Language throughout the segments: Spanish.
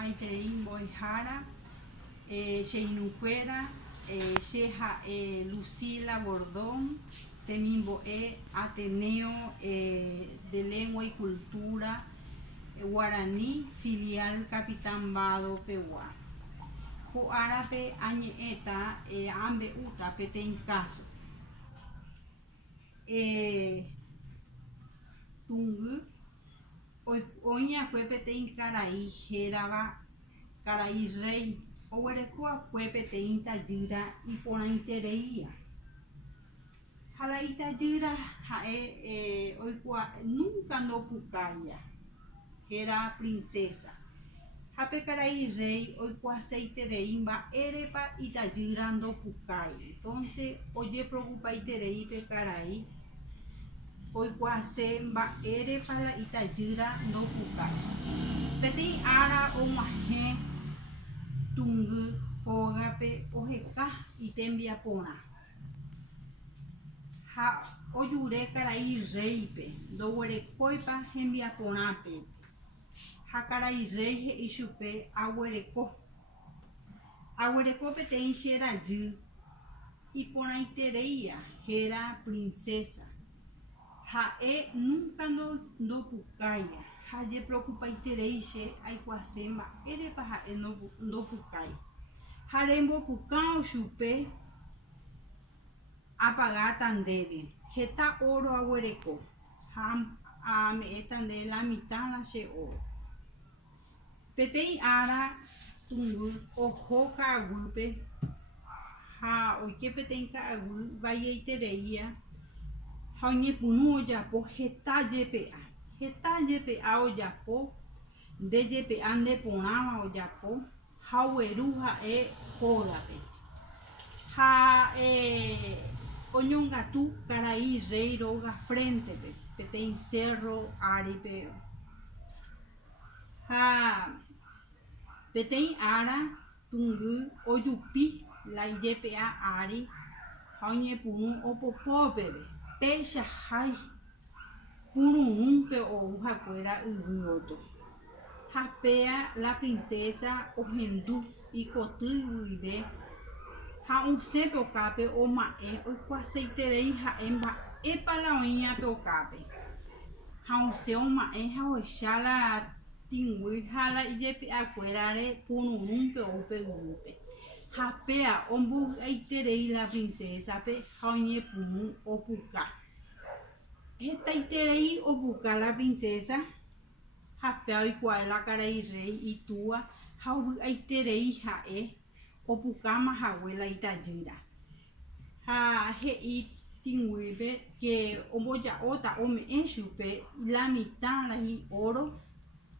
Haitei Moijara, Cheinuquera, Cheja Lucila Bordón, Temimboe, Ateneo de Lengua y Cultura Guaraní, filial Capitán Bado Pehuá. Ko árape añeeta ambe uta pete en caso. Tungu oña cuepete en caraí jeraba caraí rey o huerecoa cuepete en tayira y por intereía. Jala itayira jae oikua nunca no pucaya, que era princesa. Jape caraí rey oikua aceite reimba erepa itayira no pucay. Entonces oye preocupa iterei pe caraí. Oikua se mba erepa la itayira no pucay. Peti ara o maje tungu hogape ojeka itembia pona. Ha oyure caraí rei pe do huerecoipa hembia ponape. Ha caraí rei he ishupe ahuereco. Ahuereco pete enxera yu. Y pona itereia era princesa. Ha nunca no pucaya. Ha ye preocupa itereixe aikuasema erepa ha no pucay. Ha rembo pucao chupe apagar tandebe. Jeta oro ahuereco. Ha me etande la mitad la che oro. Petei ara tungu ojo ka agupe. Ha oike petei ka agu vaya itereia. Ha oñe punu oyapo jeta yepea. Jeta yepea oyapo. De yepea ande ponama oyapo. Ha ueruja jodape. Ha oñongatu caraí rei roga frente pe. Petei cerro aripe. Ha petei ara tungu oyupi la yepea ari. Ha oñe punu opopope. Pesha hai. Punu pe oja cuera ubioto. Japea la princesa ojendu y cotu vive. Ha un sepe ocape o mae o cuaceiterei ha emba epa la oña pe ocape. Ha un se o mae ha o xala tingui jala yepe acuerare punu pe o pe upe. Japea ombu aiterei la princesa pe ha oñe punu o puka. Esta iterei o puka la princesa. Japea igual la caraí rey y tua. Ha aiterei ha o pucama abuela itayira. Ha he tinguibe que omoya ota o me enchupe la mitad la hi oro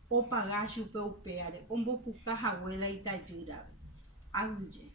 o pagar chupe upeare. Ombo puca abuela itayira. Aguye.